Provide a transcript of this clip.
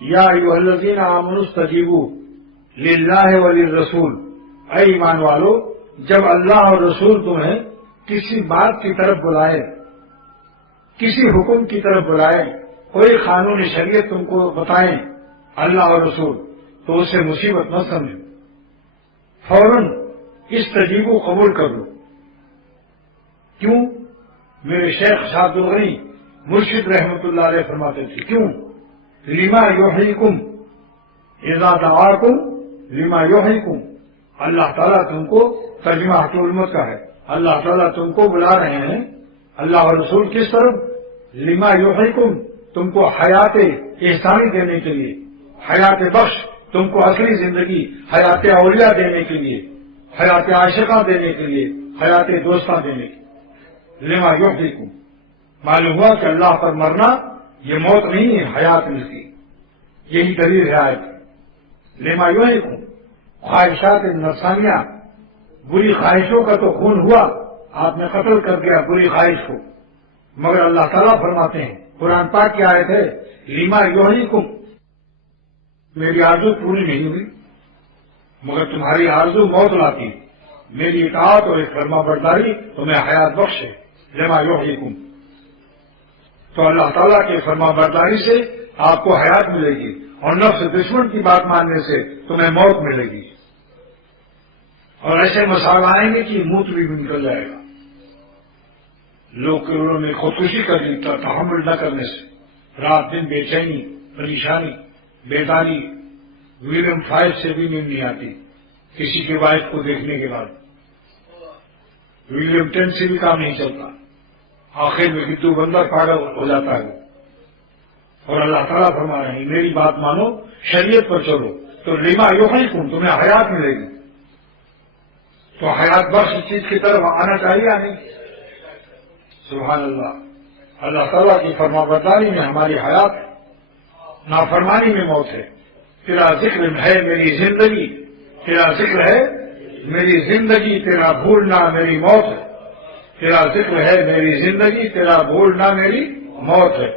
یا ایھا الذین آمنوا استجیبوا للہ وللرسول، اے ایمان والو جب اللہ اور رسول تمہیں کسی بات کی طرف بلائے، کسی حکم کی طرف بلائے، کوئی قانون شریعت تم کو بتائیں اللہ اور رسول، تو اسے مصیبت مت سمجھو، فوراً استجیبوا قبول کر لو۔ کیوں؟ میرے شیخ شاہ عبد الغنی مرشد رحمۃ اللہ علیہ فرماتے تھے، کیوں؟ لما یحییکم اذا دعاکم لما یحییکم، اللہ تعالیٰ تم کو، ترجمہ حکیم الامت کا ہے، اللہ تعالیٰ تم کو بلا رہے ہیں، اللہ اور رسول کس طرف؟ لما یحییکم، تم کو حیات احسانی دینے کے لیے، حیات بخش، تم کو اصلی زندگی، حیات اولیاء دینے کے لیے، حیات عاشقہ دینے کے لیے، حیات دوستہ دینے کے لیے۔ لما یحییکم، معلوم ہوا کہ اللہ پر مرنا یہ موت نہیں ہے، حیات ملتی، یہی دلیل ہے آیت۔ لما یحییکم، خواہشات نفسانیہ، بری خواہشوں کا تو خون ہوا، آپ نے قتل کر دیا بری خواہش کو، مگر اللہ تعالیٰ فرماتے ہیں، قرآن پاک کی آیت ہے، لما یحییکم، میری آرزو پوری نہیں ہوئی مگر تمہاری آرزو موت لاتی، میری اطاعت اور فرما برداری تمہیں حیات بخش ہے، لما یحییکم۔ تو اللہ تعالیٰ کے فرما برداری سے آپ کو حیات ملے گی، اور نفس دشمن کی بات ماننے سے تمہیں موت ملے گی، اور ایسے مسائل آئیں گے کہ موت بھی نکل جائے گا۔ لوگ کروڑوں میں خودکشی کر لی تحمل نہ کرنے سے، رات دن بے چینی، پریشانی، بیداری، ویلیم فائل سے بھی نیند نہیں آتی کسی کی وائف کو دیکھنے کے بعد، ویلیم 10 سے بھی کام نہیں چلتا، آخر میں گدو بندر پاگل ہو جاتا ہے۔ اور اللہ تعالیٰ فرما رہے ہیں میری بات مانو، شریعت پر چلو، تو لما یحییکم، تمہیں حیات ملے گی۔ تو حیات بخش چیز کی طرف آنا چاہیے یا نہیں؟ سبحان اللہ، اللہ تعالیٰ کی فرما برداری میں ہماری حیات ہے، نافرمانی میں موت ہے۔ تیرا ذکر ہے میری زندگی، تیرا ذکر ہے میری زندگی، تیرا بھولنا میری موت ہے، تیرا ذکر ہے میری زندگی، تیرا بھولنا میری موت ہے۔